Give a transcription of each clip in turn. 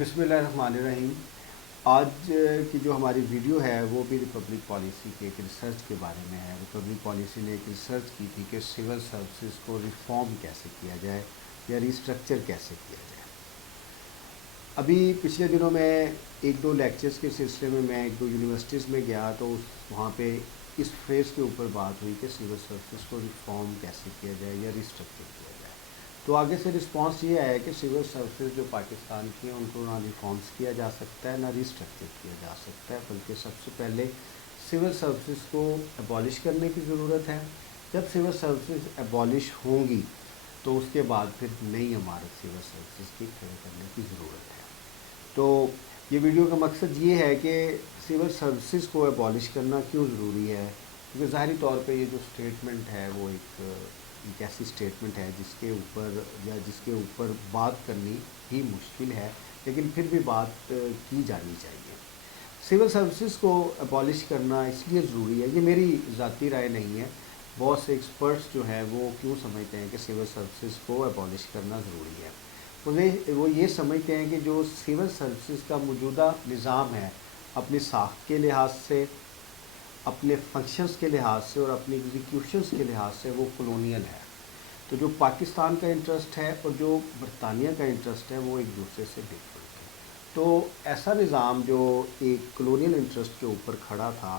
बिस्मिल्लाहिर्रहमानिर्रहीम। आज की जो हमारी वीडियो है वो भी रिपब्लिक पॉलिसी के एक रिसर्च के बारे में है। रिपब्लिक पॉलिसी ने एक रिसर्च की थी कि सिविल सर्विसेज को रिफॉर्म कैसे किया जाए या रिस्ट्रक्चर कैसे किया जाए। अभी पिछले दिनों में एक दो लेक्चर्स के सिलसिले में मैं एक दो यूनिवर्सिटीज़ में गया तो वहाँ पे इस फ्रेज़ के ऊपर बात हुई कि सिविल सर्विसेज को रिफॉर्म कैसे किया जाए या रिस्ट्रक्चर किया जाए। तो आगे से रिस्पांस ये आया कि सिविल सर्विसेज जो पाकिस्तान की हैं उनको ना रिफॉर्म्स किया जा सकता है ना रिस्ट्रक्चर किया जा सकता है, बल्कि सबसे पहले सिविल सर्विसेज को अबॉलिश करने की ज़रूरत है। जब सिविल सर्विसेज अबॉलिश होंगी तो उसके बाद फिर नई इमारत सिविल सर्विसेज की खड़े करने की ज़रूरत है। तो ये वीडियो का मकसद ये है कि सिविल सर्विसेज को अबॉलिश करना क्यों ज़रूरी है, क्योंकि ज़ाहिरी तौर पे ये जो स्टेटमेंट है वो एक ऐसी स्टेटमेंट है जिसके ऊपर बात करनी ही मुश्किल है, लेकिन फिर भी बात की जानी चाहिए। सिविल सर्विसेज को अबॉलिश करना इसलिए ज़रूरी है, ये मेरी ज़ाती राय नहीं है। बहुत से एक्सपर्ट्स जो हैं वो क्यों समझते हैं कि सिविल सर्विसेज को अबॉलिश करना ज़रूरी है। वो ये समझते हैं कि जो सिविल सर्विसेज का मौजूदा निज़ाम है अपनी साख्त के लिहाज से, अपने फंक्शंस के लिहाज से और अपनी एग्जीक्यूशंस के लिहाज से वो कॉलोनियल है। तो जो पाकिस्तान का इंटरेस्ट है और जो बरतानिया का इंटरेस्ट है वो एक दूसरे से डिफरेंट है। तो ऐसा निज़ाम जो एक कॉलोनियल इंटरेस्ट के ऊपर खड़ा था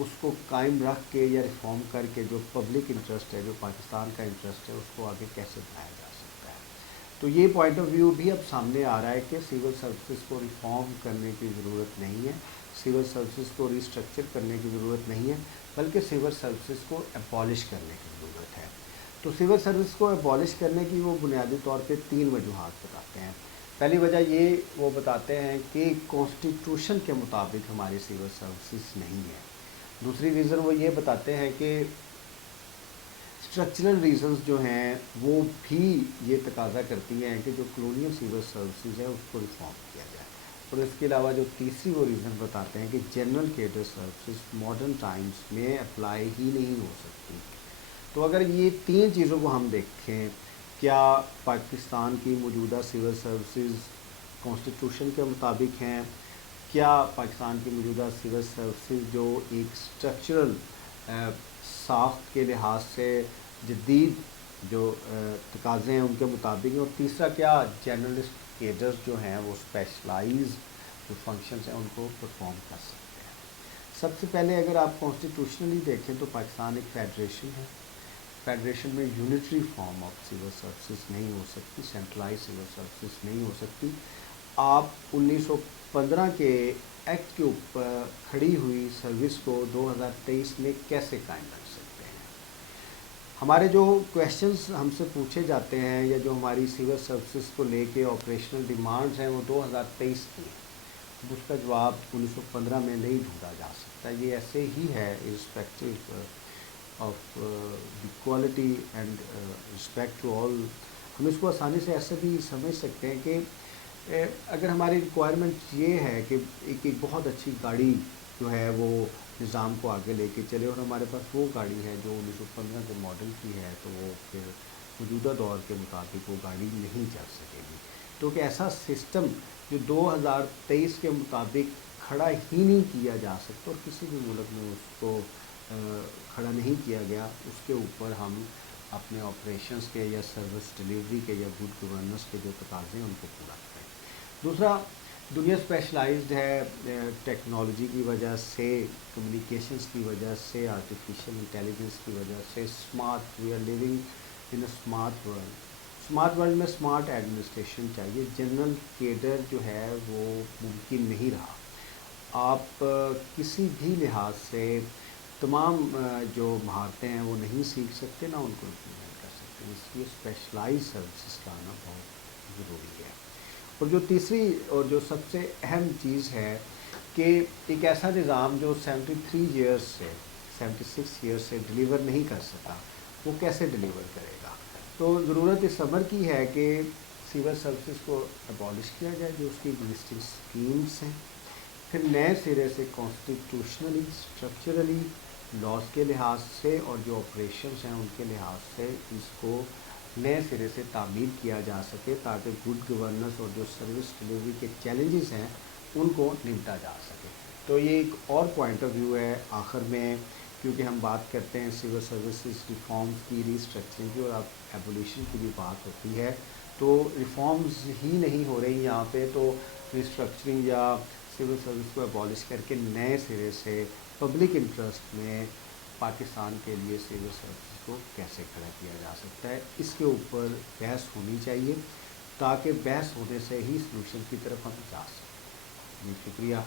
उसको कायम रख के या रिफॉर्म करके जो पब्लिक इंटरेस्ट है, जो पाकिस्तान का इंटरेस्ट है, उसको आगे कैसे बढ़ाया जा सकता है। तो ये पॉइंट ऑफ व्यू भी अब सामने आ रहा है कि सिविल सर्विसेज को रिफॉर्म करने की ज़रूरत नहीं है, सिविल सर्विसेज को रिस्ट्रक्चर करने की ज़रूरत नहीं है, बल्कि सिविल सर्विसेज को अबॉलिश करने की ज़रूरत है। तो सिविल सर्विस को अबॉलिश करने की वो बुनियादी तौर पे तीन वजूहात बताते हैं। पहली वजह ये वो बताते हैं कि कॉन्स्टिट्यूशन के मुताबिक हमारी सिविल सर्विसेज नहीं है। दूसरी रीज़न वो ये बताते हैं कि स्ट्रक्चरल रीज़न्स जो हैं वो भी ये तकाजा करती हैं कि जो कॉलोनियल सिविल सर्विसेज है उसको रिफॉर्म किया जाए। और इसके अलावा जो तीसरी वो रीज़न बताते हैं कि general cadre services modern times में अप्लाई ही नहीं हो सकती। तो अगर ये तीन चीज़ों को हम देखें, क्या पाकिस्तान की मौजूदा सिविल सर्विसेज कॉन्स्टिट्यूशन के मुताबिक हैं, क्या पाकिस्तान की मौजूदा सिविल सर्विसेज जो एक स्ट्रक्चरल साख्त के लिहाज से जदीद जो तकाज़े हैं उनके मुताबिक हैं, और तीसरा क्या जर्नलिस्ट केडर्स जो हैं वो स्पेशलाइज जो फंक्शंस हैं उनको परफॉर्म कर सकते हैं। सबसे पहले अगर आप कॉन्स्टिट्यूशनली देखें तो पाकिस्तान एक फेडरेशन है। फेडरेशन में unitary form of civil services नहीं हो सकती, सेंट्रलाइज सिविल सर्विसेज नहीं हो सकती। आप 1915 के एक्ट के ऊपर खड़ी हुई सर्विस को 2023 में कैसे कायम रख सकते हैं। हमारे जो क्वेश्चंस हमसे पूछे जाते हैं या जो हमारी सिविल सर्विसेज को लेके ऑपरेशनल डिमांड्स हैं वो 2023 की हैं, उसका जवाब 1915 में नहीं ढूंढा जा सकता। ये ऐसे ही है irrespective of the quality and respect to all. हम इसको आसानी से ऐसे भी समझ सकते हैं कि अगर हमारी रिक्वायरमेंट ये है कि एक बहुत अच्छी गाड़ी जो है वो निज़ाम को आगे लेके चले और हमारे पास वो गाड़ी है जो 1915 के मॉडल की है, तो वो फिर मौजूदा दौर के मुताबिक वो गाड़ी नहीं चल सकेगी। तो कि ऐसा सिस्टम जो 2023 के मुताबिक खड़ा ही नहीं किया जा सकता और किसी भी मुल्क में उसको खड़ा नहीं किया गया, उसके ऊपर हम अपने ऑपरेशंस के या सर्विस डिलीवरी के या गुड गवर्नेंस के जो तकाज़े हैं उनको पूरा करें। दूसरा, दुनिया स्पेशलाइज्ड है टेक्नोलॉजी की वजह से, कम्युनिकेशंस की वजह से, आर्टिफिशियल इंटेलिजेंस की वजह से। We are living in a smart world. Smart world में स्मार्ट एडमिनिस्ट्रेशन चाहिए। जनरल केडर जो है वो मुमकिन नहीं रहा। आप किसी भी लिहाज से तमाम जो महारतें हैं वो नहीं सीख सकते, ना उनको इम्प्लीमेंट कर सकते, इसलिए स्पेशलाइज सर्विसेज का आना बहुत ज़रूरी है। और जो तीसरी और जो सबसे अहम चीज़ है कि एक ऐसा निज़ाम जो 76 ईयर्स से डिलीवर नहीं कर सका, वो कैसे डिलीवर करेगा। तो ज़रूरत इस अमर की है कि सिविल सर्विसेज को अबॉलिश किया जाए, जो उसकी एग्जिस्टिंग स्कीम्स हैं, फिर नए सिरे से कॉन्स्टिट्यूशनली, स्ट्रक्चरली, लॉज के लिहाज से और जो ऑपरेशंस हैं उनके लिहाज से इसको नए सिरे से तामीर किया जा सके, ताकि गुड गवर्नेंस और जो सर्विस डिलीवरी के चैलेंजेस हैं उनको निपटा जा सके। तो ये एक और पॉइंट ऑफ व्यू है आखिर में, क्योंकि हम बात करते हैं सिविल सर्विसेज रिफॉर्म्स की, रीस्ट्रक्चरिंग की, और अब एबोलिशन की भी बात होती है, तो रिफॉर्म्स ही नहीं हो रही यहाँ पे, तो रिस्ट्रक्चरिंग या सिविल सर्विस को एबॉलिश करके नए सिरे से पब्लिक इंटरेस्ट में पाकिस्तान के लिए सिविल सर्विस को कैसे खड़ा किया जा सकता है, इसके ऊपर बहस होनी चाहिए, ताकि बहस होने से ही सलूशन की तरफ हम जा सकें। जी शुक्रिया।